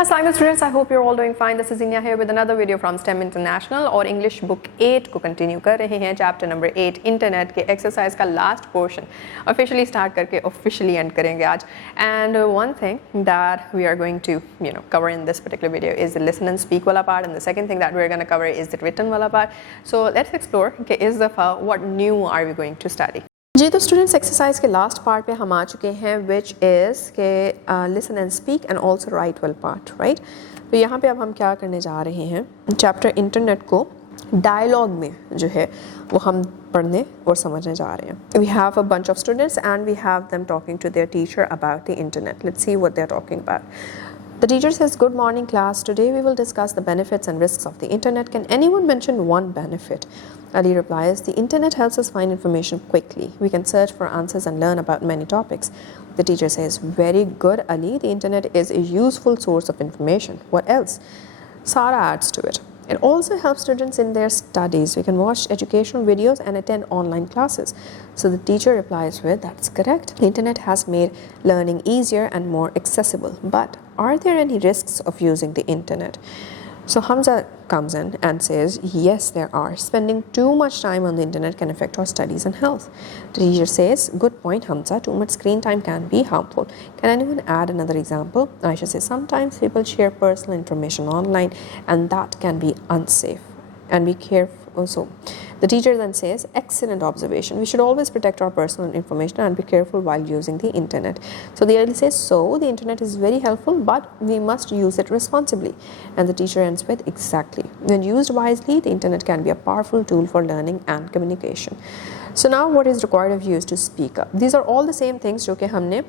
Assalamualaikum students, I hope you're all doing fine. This is Inya here with another video from STEM International और English Book 8 को कंटिन्यू कर रहे हैं. Chapter number 8 internet के exercise का last portion officially start करके officially end करेंगे आज. And one thing that we are going to cover in this particular video is the listen and speak वाला part, and the second thing that we're going to cover is the written वाला part. So let's explore कि इस दफ़ा what new are we going to study. जी तो students exercise के last part पे हम आ चुके हैं विच इज़ के listen and speak and also right well part, right. तो यहाँ पे अब हम क्या करने जा रहे हैं, चैप्टर इंटरनेट को डायलॉग में जो है वो हम पढ़ने और समझने जा रहे हैं. We have a bunch of students and we have them talking to their teacher about the internet. Let's see what they are talking about. The teacher says, "Good morning class. Today we will discuss the benefits and risks of the internet. Can anyone mention one benefit?" Ali replies, "The internet helps us find information quickly. We can search for answers and learn about many topics." The teacher says, "Very good, Ali. The internet is a useful source of information. What else?" Sarah adds to it, "It also helps students in their studies. We can watch educational videos and attend online classes." So the teacher replies with, "That's correct. The internet has made learning easier and more accessible. But are there any risks of using the internet?" So Hamza comes in and says, "Yes, there are. Spending too much time on the internet can affect our studies and health." The teacher says, "Good point, Hamza. Too much screen time can be harmful. Can anyone add another example?" Aisha says, "Sometimes people share personal information online and that can be unsafe. And be careful." Also, the teacher then says, "Excellent observation. We should always protect our personal information and be careful while using the internet." So the early says, "So the internet is very helpful, but we must use it responsibly." And the teacher ends with, "Exactly. When used wisely, the internet can be a powerful tool for learning and communication." So now what is required of you is to speak up. These are all the same things जो कि हमने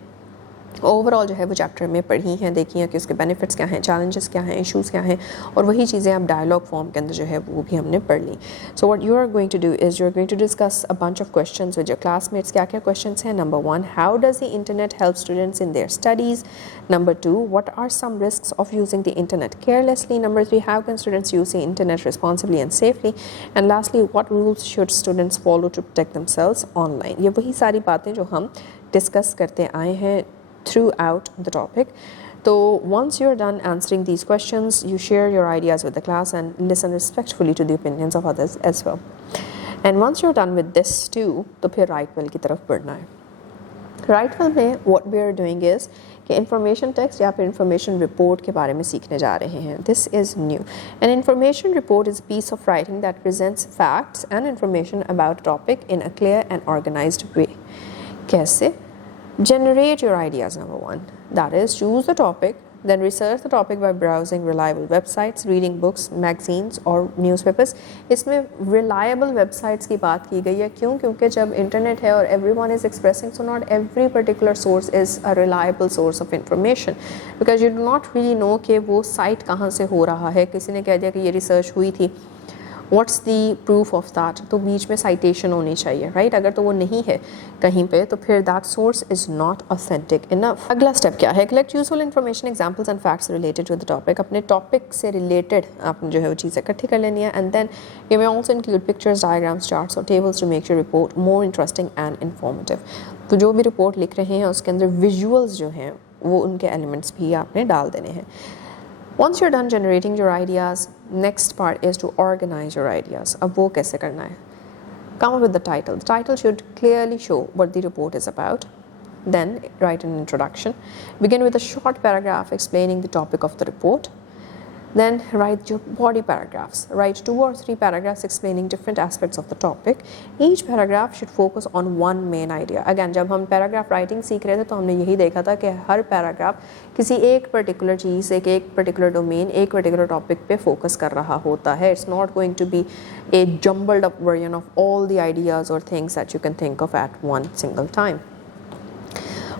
ओवरऑल जो है वो चैप्टर में पढ़ी हैं, देखी हैं कि उसके बेनिफिट्स क्या हैं, चैलेंजेस क्या हैं, इश्यूज़ क्या हैं, और वही चीज़ें अब डायलॉग फॉर्म के अंदर जो है वो भी हमने पढ़ ली. So what you are going to do is you are going to discuss a bunch of questions with your classmates. क्या क्या क्वेश्चंस हैं? Number 1, how does the internet help students in their studies. Number 2, what are some risks of using the internet carelessly. Number 3, how can students use the internet responsibly and safely. And lastly, what rules should students follow to protect themselves online. ये वही सारी बातें जो हम डिस्कस करते आए हैं throughout the topic. So once you're done answering these questions, you share your ideas with the class and listen respectfully to the opinions of others as well. And once you're done with this too, तो फिर right well की तरफ बढ़ना है. Right well में what we are doing is कि information text या फिर information report के बारे में सीखने जा रहे हैं. This is new. An information report is a piece of writing that presents facts and information about a topic in a clear and organized way. कैसे? Generate your ideas. Number 1, that is, choose the topic, then research the topic by browsing reliable websites, reading books, magazines or newspapers. इसमें reliable websites की बात की गई है. क्यों? क्योंकि जब इंटरनेट है और everyone is expressing, so not every particular source is a reliable source of information, because you do not really know कि वो साइट कहाँ से हो रहा है. किसी ने कह दिया कि ये रिसर्च हुई थी, what's the proof of that. तो बीच में साइटेशन होनी चाहिए, राइट. अगर तो वो नहीं है कहीं पे तो फिर that source is not authentic enough. अगला स्टेप क्या है? Collect useful information, examples and facts related to the topic. अपने टॉपिक से रिलेटेड आपने जो है वो चीज़ें इकट्ठी कर लेनी है. And then you may also include pictures, diagrams, charts और tables to make your report more interesting and informative. तो जो भी रिपोर्ट लिख रहे हैं उसके अंदर विजुअल्स जो हैं वो उनके एलिमेंट्स भी आपने डाल देने हैं. Once you're done generating your ideas, next part is to organize your ideas. अब वो कैसे करना है? Come up with the title. The title should clearly show what the report is about. Then write an introduction. Begin with a short paragraph explaining the topic of the report. Then write your body paragraphs. Write 2 or 3 paragraphs explaining different aspects of the topic. Each paragraph should focus on one main idea. Again, जब हम paragraph writing सीख रहे थे तो हमने यही देखा था कि हर paragraph किसी एक particular चीज़, एक particular domain, एक particular topic पे focus कर रहा होता है. It's not going to be a jumbled up version of all the ideas or things that you can think of at one single time.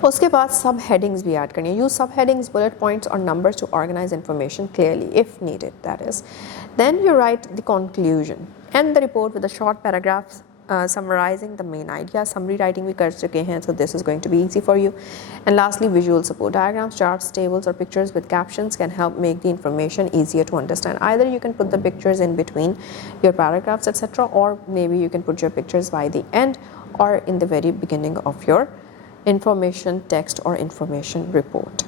उसके बाद सब हेडिंग्स भी ऐड करनी है. Use sub headings, bullet points और numbers to organise information clearly if needed, that is. Then you write the conclusion and the report with a short paragraphs summarizing the main idea. Summary writing भी कर चुके हैं, so this is going to be easy for you. And lastly, visual support. Diagrams, charts, tables or pictures with captions can help make the information easier to understand. Either you can put the pictures in between your paragraphs, etc., or maybe you can put your pictures by the end or in the very beginning of your information text or information report.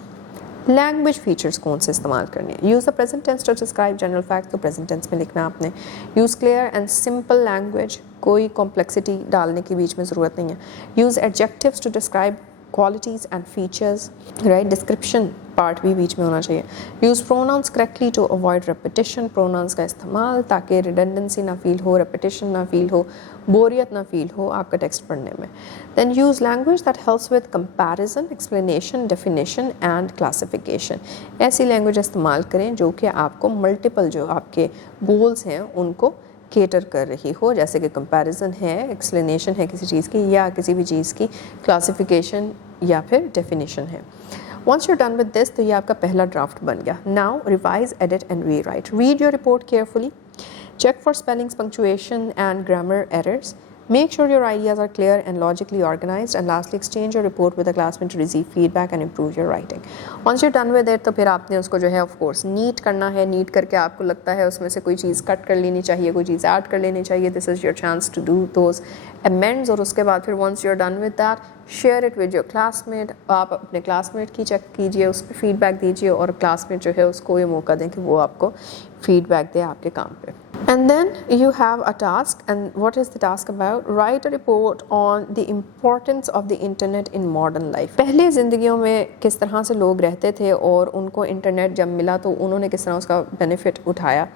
Language features कौन से इस्तेमाल करने हैं। Use the present tense to describe general fact, तो present tense में लिखना आपने। Use clear and simple language, कोई कॉम्प्लेक्सिटी डालने की बीच में ज़रूरत नहीं है। Use adjectives to describe qualities and features, right? Description part भी बीच में होना चाहिए। Use pronouns correctly to avoid repetition, pronouns का इस्तेमाल ताकि redundancy ना feel हो, repetition ना feel हो, बोरियत ना feel हो आपका text पढ़ने में। Then use language that helps with comparison, explanation, definition and classification। ऐसी language इस्तेमाल करें जो कि आपको multiple जो आपके goals हैं उनको केटर कर रही हो, जैसे कि कंपैरिजन है, एक्सप्लेनेशन है किसी चीज़ की, या किसी भी चीज़ की क्लासिफिकेशन या फिर डेफिनेशन है। Once you done with this, तो ये आपका पहला ड्राफ्ट बन गया। Now revise, edit and rewrite. Read your report carefully, check for spellings, punctuation and grammar errors. Make sure your ideas are clear and logically organized, and lastly exchange your report with a classmate to receive feedback and improve your writing. Once you're done with it, तो फिर आपने उसको जो है of course NEET करना है। नीट करके आपको लगता है उसमें से कोई चीज़ कट कर लेनी चाहिए, कोई चीज़ ऐड कर लेनी चाहिए, this is your chance to do those amends। और उसके बाद फिर once you're done with that, share it with your classmate. आप अपने क्लासमेट की चेक कीजिए, उस पर फीडबैक दीजिए, और क्लासमेट जो है उसको ये मौका दें कि वो आपको फीडबैक दे आपके काम पे। And then you have a task, and what is the task about? Write a report on the importance of the internet in modern life। पहले ज़िंदगियों में किस तरह से लोग रहते थे और उनको इंटरनेट जब मिला तो उन्होंने किस तरह उसका बेनिफिट उठाया,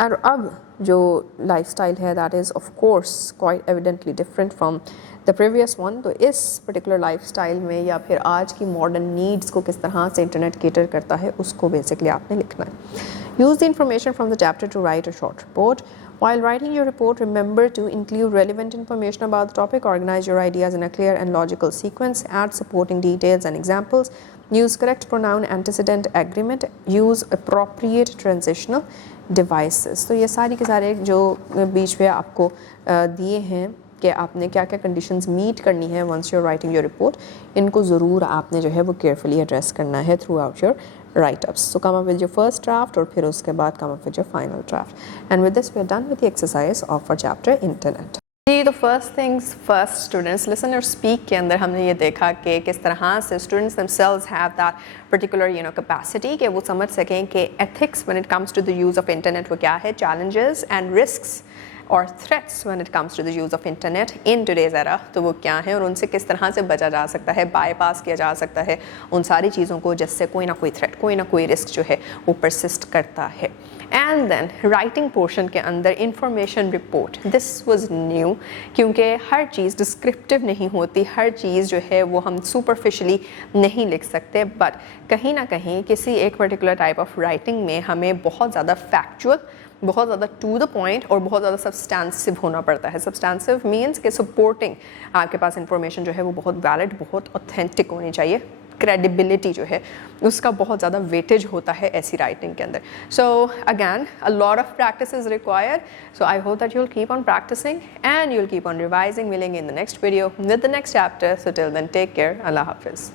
और अब जो लाइफस्टाइल है that is of course quite evidently different from the previous one। तो इस पर्टिकुलर लाइफस्टाइल में या फिर आज की मॉडर्न नीड्स को किस तरह से इंटरनेट केटर करता है उसको बेसिकली आपने लिखना है। Use the information from the chapter to write a short report. While writing your report, remember to include relevant information about the topic, organize your ideas in a clear and logical sequence, add supporting details and examples, use correct pronoun antecedent agreement, use appropriate transitional devices। तो ये सारी के सारे जो बीच में आपको दिए हैं कि आपने क्या क्या कंडीशंस मीट करनी है once you're writing your report, इनको ज़रूर आपने जो है वो केयरफुली एड्रेस करना है through out your write-ups। So come up with your first draft और फिर उसके बाद come up with your final draft। And with this we are done with the exercise of our chapter Internet। जी, तो first things first, students listen और स्पीक के अंदर हमने ये देखा कि किस तरह से students themselves have that particular capacity कि वो समझ सकें कि ethics when it comes to the use of internet वो क्या है, challenges and risks और threats when it comes to the use of internet in today's era तो वो क्या हैं और उनसे किस तरह से बचा जा सकता है, बाईपास किया जा सकता है उन सारी चीज़ों को जिससे कोई ना कोई थ्रेट, कोई ना कोई रिस्क जो है वो परसिस्ट करता है। एंड देन राइटिंग पोर्शन के अंदर information report, this was new क्योंकि हर चीज़ डिस्क्रिप्टिव नहीं होती, हर चीज़ जो है वो हम सुपरफिशली नहीं लिख सकते, बट कहीं ना कहीं किसी एक पर्टिकुलर टाइप ऑफ राइटिंग में हमें बहुत ज़्यादा फैक्चुअल, बहुत ज़्यादा टू द पॉइंट और बहुत ज़्यादा सब्सटेंसिव होना पड़ता है। सब्सटेंसिव मीन्स कि सपोर्टिंग आपके पास इंफॉर्मेशन जो है वो बहुत वैलिड, बहुत ऑथेंटिक होनी चाहिए, क्रेडिबिलिटी जो है उसका बहुत ज़्यादा वेटेज होता है ऐसी राइटिंग के अंदर। So again a lot of practice is required, so I hope that you will keep on practicing and you will keep on revising. मिलेंगे in the next video with the next chapter, so till then take care, अल्लाह हाफिज़।